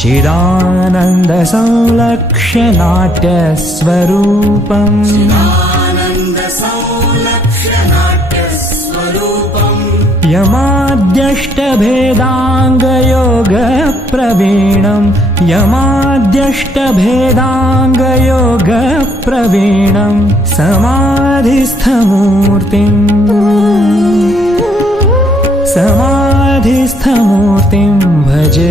चिदानन्दसंलक्ष्यनाट्यस्वरूपम् यमाद्यष्टभेदाङ्गयोगप्रवीणम् यमाद्यष्टभेदाङ्गयोगप्रवीणम् समाधिस्थमूर्तिम् समाधिस्थमूर्तिम् भजे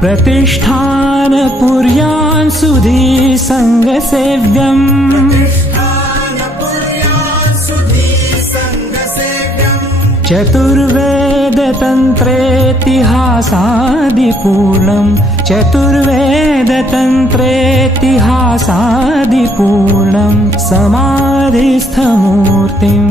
प्रतिष्ठानपुर्यान् सुधी सङ्गसेव्यम्। चतुर्वेदतन्त्रेतिहासादिपूर्णम्। चतुर्वेदतन्त्रेतिहासादिपूर्णम्। समाधिस्थमूर्तिम्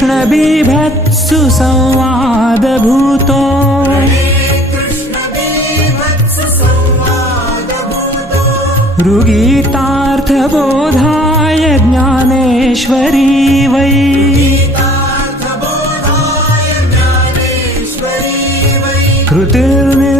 कृष्णबिभत्सु संवादभूतो ऋगीतार्थबोधाय ज्ञानेश्वरी वै। कृतिर्निर्मितायेन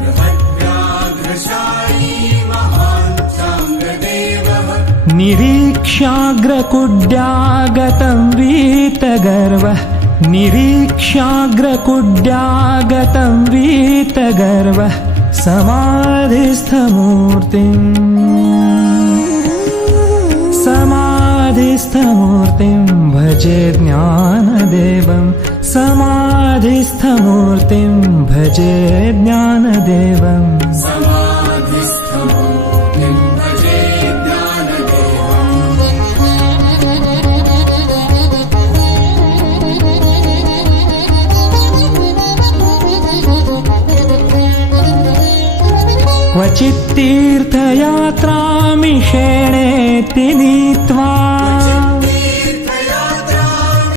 निरीक्ष्याग्रकुड्यागतं वीतगर्वः। समाधिस्थमूर्तिम्। समाधिस्थमूर्तिं भजे ज्ञानदेवं समाधिस्थमूर्तिं भजे ज्ञानदेवम् क्वचित्तीर्थयात्रामिषेणेति नीत्वा